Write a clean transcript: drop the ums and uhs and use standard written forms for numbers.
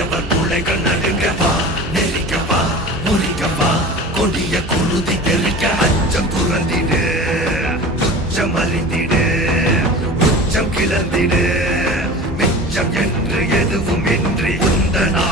தீயவர் துளைகள் நடுங்கவா நெருங்கவா முறிக்கவா கொடிய குருதி தெளிக்க அச்சம் துறந்திடு துச்சம் அறிந்திடு உச்சம் கிளந்திடு மிச்சம் என்று எதுவும் இன்றி உந்தனா